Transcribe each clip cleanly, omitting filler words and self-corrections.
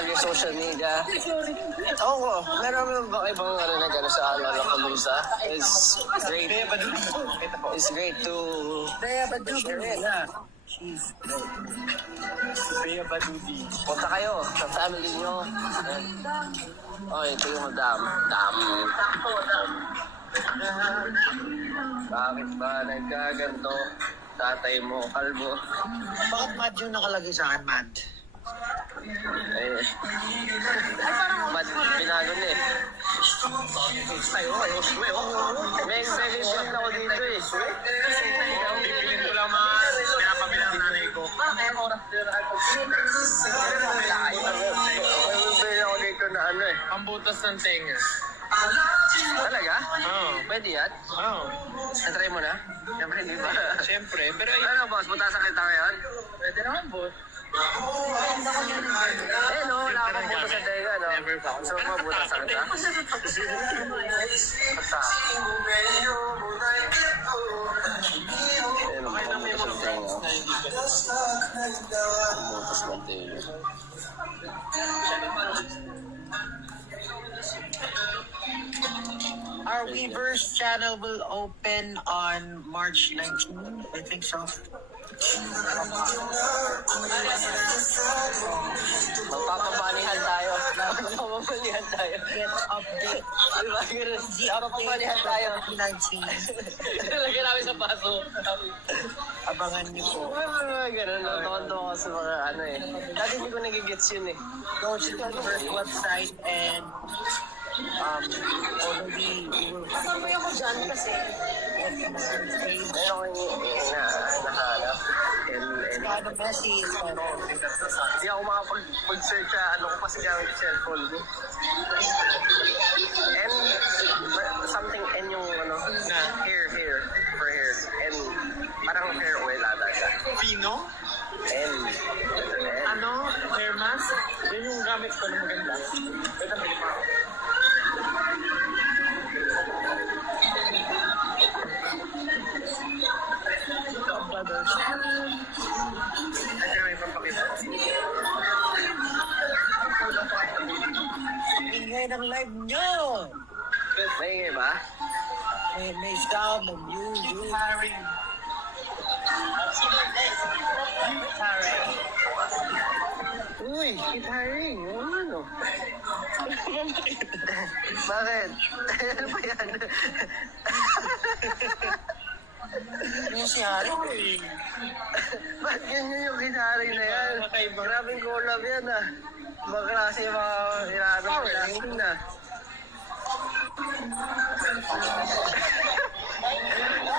have your social media. Oo, meron ba ibang ano na gano'n sa Lollapalooza? It's great. It's great to share it. She's Bea Badudi. Punta kayo sa family nyo. Oh, ito yung dam. Bakit ba nagkaganto? Tatay mo, kalbo. bakit mad yung nakalagay sa akin, mad? Eh, ba't binago na eh? May bibili ako dito eh. Bibilin ko lang mga pinapabilang nanay ko. May bibili ako dito na ano eh. Pambutas ng tenga. Talaga? Oo. Pwede yan? Oo. Na-try mo na? Siyempre hindi ba? Siyempre. Pero Ano boss, butasan kita ngayon? pwede naman, boss. Eh no, wala akong buta sa tega, no? Never ba? So, mabutasan kita? Basta. Ayun, butas ng tenga. Butas ng tenga. Our Weavers channel will open on March 19, I think so. Magpapabanihan tayo. Magpapabanihan tayo. Get update. Diba? Ganun. Magpapabanihan tayo. 19. Lagyan namin sa paso. Abangan niyo po. Ganun. Natuwa ko sa mga ano eh. Dati hindi ko nagigets yun eh. Go to the Weavers website and already Kasama ako dyan kasi. Meron ko nahanap. kind of messy. Hindi ako makapag-search sa ano ko kasi gamit yung cellphone ko. And something and yung ano, hair, for hair. And parang hair oil ata siya. Pino? And Ano? Hair mask? Yun yung gamit ko na maganda. Ito, may pa. Brothers. Ito, may pampakita. Ingay ng live nyo! maingay ba? May sound ng you. Uy, hiring. Ano? Bakit? Ano ba yan? Yung si Harry. Ba't ganyan yung hiring na yan? Grabing collab yan ah. Magrasi yung mga hinanong hiring na.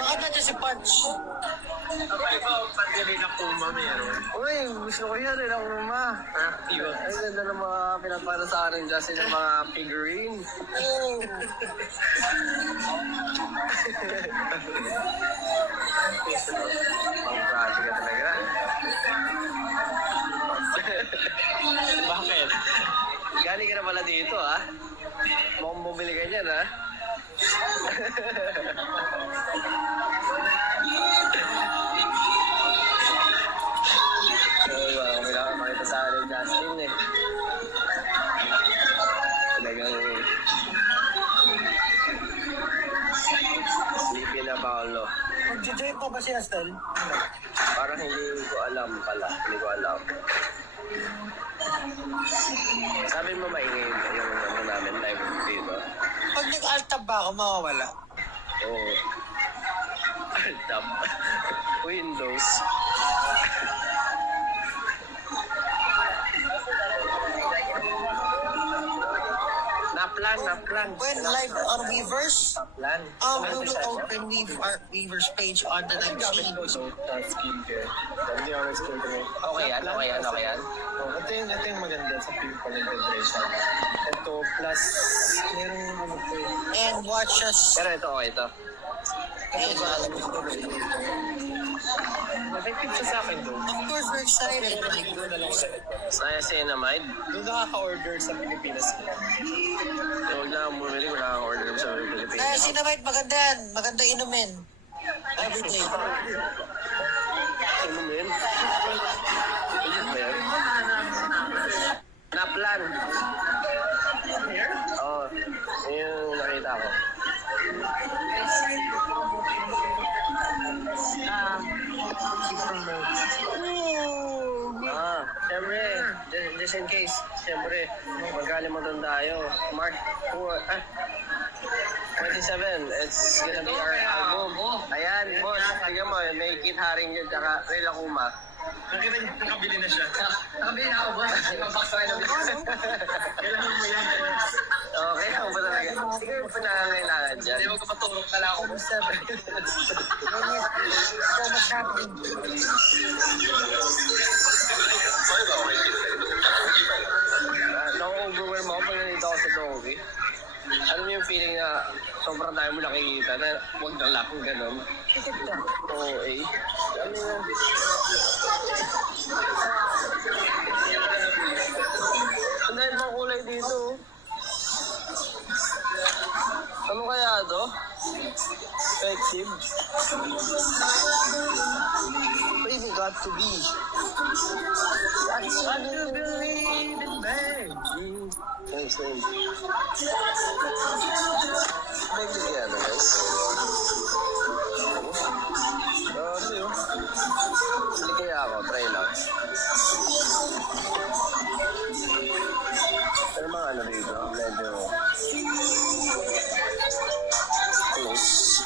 Bakit nandiyan si Punch? Pag-gabi na Puma meron. Uy, gusto ko yan rin ang uma. Yun. Ang ganda ng mga pinapano sa akin dyan sila mga figurine. Ang klase ka talaga. Bakit? Galing ka na pala dito ha? Mukhang bumili ka niyan ha? Kami lang makita sa akin Justin eh. Talagang sleepy na Paolo. Mag-join pa ba si Astel? Parang hindi ko alam pala. Hindi ko alam. Sabi mo maingay yung ano namin live dito. Pag nag-alt-tab ba ako, mawawala? Oo. Alt-tab. Windows. Naplan. When live on Weavers, Naplan. we will open our Weavers page on the 19th. Skincare. Hindi ako nag-skincare. Okay yan. Ito yung maganda sa pimple and hydration. Ito, plus, merong ano po eh. And watch us. Pero ito, okay ito. And, Effective siya sa akin doon. of course, we're excited. Doon na lang sa Niacinamide. Doon nakaka-order sa Pilipinas. Huwag na akong bumili kung nakaka-order kami sa Pilipinas. Kaya Cinamite, maganda yan. Maganda inumin. Every day. Ano mo yun? Ano ba yan? Naplan. just in case, siyempre, magkalimutan tayo. March 27, it's gonna be our album. Ayan, boss, tignan mo, may Kit Haring dyan, tsaka Ray Lacuma. Nakita niyo, nakabili na siya. Nakabili na ako, boss. Kailangan mo yan. Okay, ako ba talaga? Sige, pa nangangailangan dyan. Hindi mo kapaturok na lang ako. So much happening. Na-overwhelm ako pag nandito ako sa Donkey. Ano yung feeling na sobrang tayo mo nakikita na huwag na lang kung gano'n? Oo, eh. Ano yun? Ang dahil pang kulay dito. Ano kaya to? Effective? Baby got to be. That's what you believe in magic. Thanks, name. Make together, guys. Grabe, oh. Hindi kaya ako, try lang. Ano mga ano dito? Medyo close.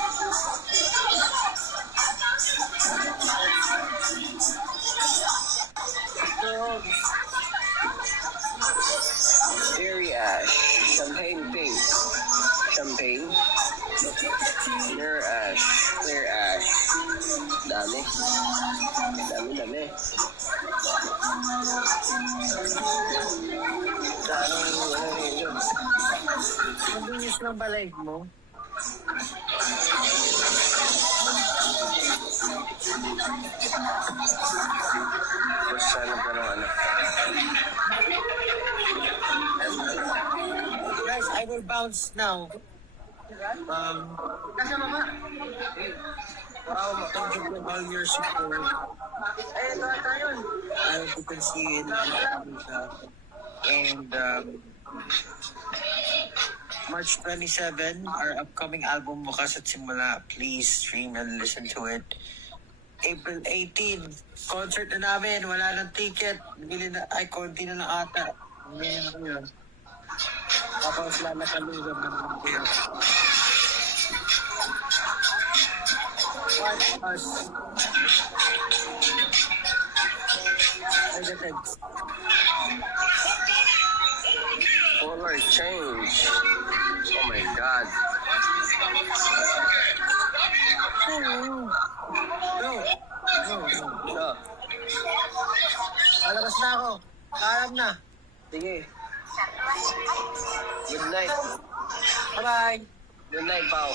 Dairy ash, champagne pink, champagne, clear ash, dami, dami. Mabilis ng balay mo. Tapos hanap ka ng ano. Guys, I will bounce now. Nasa mama. Thank you for all your support. Ay, ito ata yun. I hope you can see it. And March 27, our upcoming album, Wakas at Simula. Please stream and listen to it. April 18, concert na namin. Wala ng ticket. Bili na, ay, konti na lang ata. Bili na ko yun. Tapos lalakalugan ng mga Watch us. Ay, the text. Color change. Oh my God. No. No. Malabas na ako. Alam na. Sige. Good night. Bye-bye. Good night, Pao.